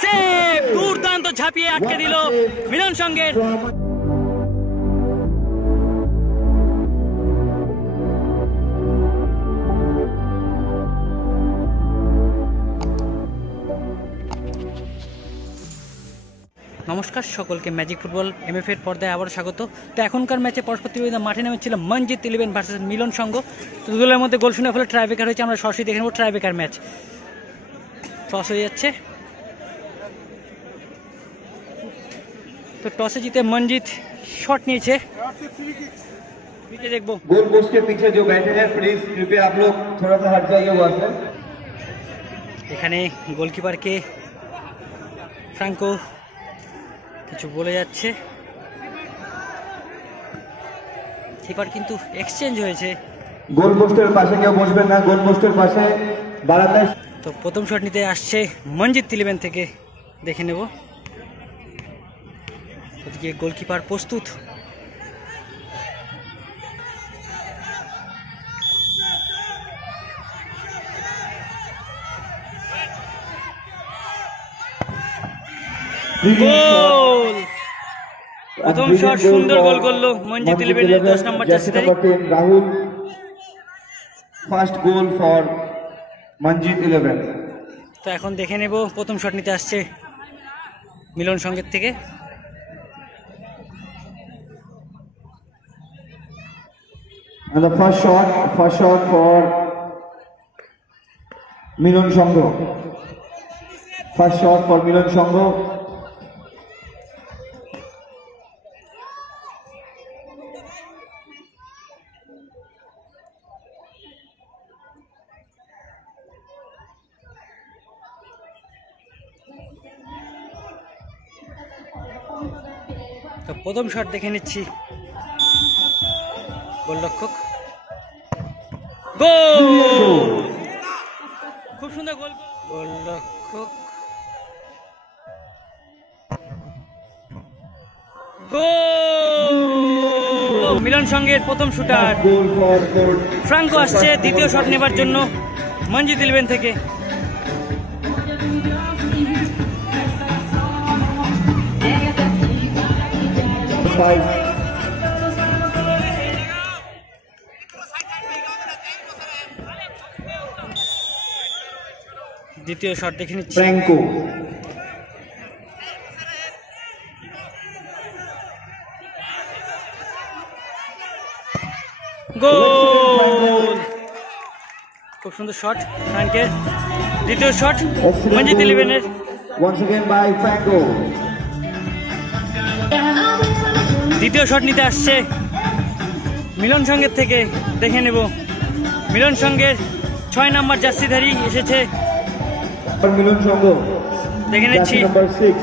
Save, দুর্দান্ত ঝাঁপিয়ে আটকে দিল মিলন সংঘের। নমস্কার সকলকে, ম্যাজিক ফুটবল এমএফ এর পর্দায় আবারও স্বাগত। তো এখনকার ম্যাচে পরস্পর মাঠে নেমেছিল মঞ্জিত 11 ভার্সেস মিলন সংঘ। তো দুদলের মধ্যে গোল শূন্য ফলে ট্রাইব্রেকার হয়েছে। আমরা সরাসরি দেখে নেব ট্রাইব্রেকার ম্যাচ। টস হয়ে যাচ্ছে, তো টসে জিতে মঞ্জিত শট নিয়েছে। দেখবো गोल पोस्ट के पीछे जो बैठे हैं प्लीज कृपया आप लोग थोड़ा सा हट जाइए वहां से। এখানে গোলকিপারকে ফ্রাঙ্কো কিছু বলে যাচ্ছে। কিপার কিন্তু এক্সচেঞ্জ হয়েছে। গোল পোস্টের পাশে কেউ বসবেন না, গোল পোস্টের পাশে বারান্দায়। তো প্রথম শট নিতে আসছে মঞ্জিত 11 থেকে, দেখে নেব। ওদিকে গোলকিপার প্রস্তুত। গোল! প্রথম শট সুন্দর গোল করলো মঞ্জিত 11 10 নম্বর জার্সিধারী Rahul. First goal for Manjit 11। তো এখন দেখে নেব প্রথম শট নিতে আসছে মিলন সংঘের থেকে। And the first shot for Milan Sangho. First shot for Milan Sangho. তো প্রথম শট দেখে নিচ্ছি। গোলরক্ষক, গোল! খুব সুন্দর গোল। গোলরক্ষক, গোল! মিলন সংঘের প্রথম শুটার ফ্রাঙ্কো আসছে দ্বিতীয় শট নেবার জন্য মঞ্জিত 11 থেকে। দ্বিতীয় শট দেখে নিচ্ছি। ফ্রাঙ্কো, গোল! খুব সুন্দর শট ফ্রাঙ্কের। দ্বিতীয় শট মঞ্জিত 11 এর। once again by Franco. দ্বিতীয় শট নিতে আসছে মিলন সংঘের থেকে, দেখে নেব। মিলন সংঘের 6 নম্বর জার্সিধারী এসেছে, মিলন সংঘ দেখে নিচ্ছি। নাম্বার 6।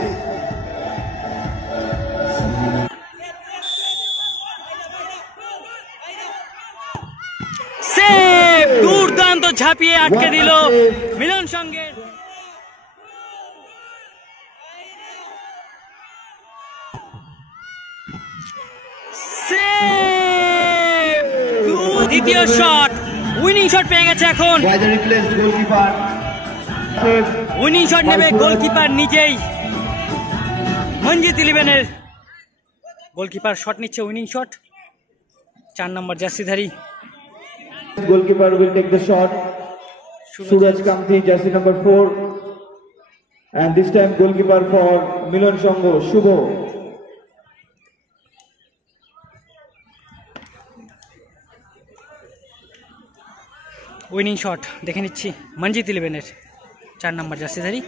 সেভ, দুর্দান্ত ঝাঁপিয়ে আটকে দিল মিলন সংঘের। সেভ, দ্বিতীয় শট, উইনিং শট পেয়ে গেছে এখন। উইনিং শট নেবে গোলকিপার নিজেই, মঞ্জিত 11 এর গোলকিপার শট নিচ্ছে। উইনিং শট 4 নম্বর জার্সিধারী Goalkeeper will take the shot. Suraj Kamti, jersey number 4. And this time goalkeeper for Milan Sangho, Shubho. Winning shot দেখে নিচ্ছি মঞ্জিত 11 এর 4 নম্বর জার্সিধারী।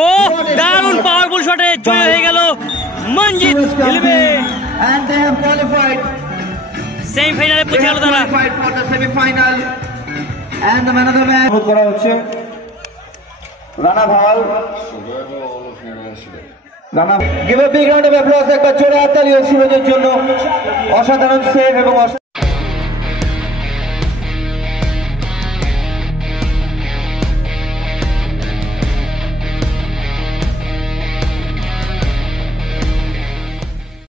ও দারুণ পাওয়ারফুল শটে জয় হয়ে গেল Manjit 11। And they have qualified. সেমিফাইনালে পৌঁছে গেল তারা। For the semi-final. And the man of the match. করা হচ্ছে Rana Bhawal. Rana, give a big round of applause একবার জোরে হাততালি সুরজের জন্য। অসাধারণ সেভ এবং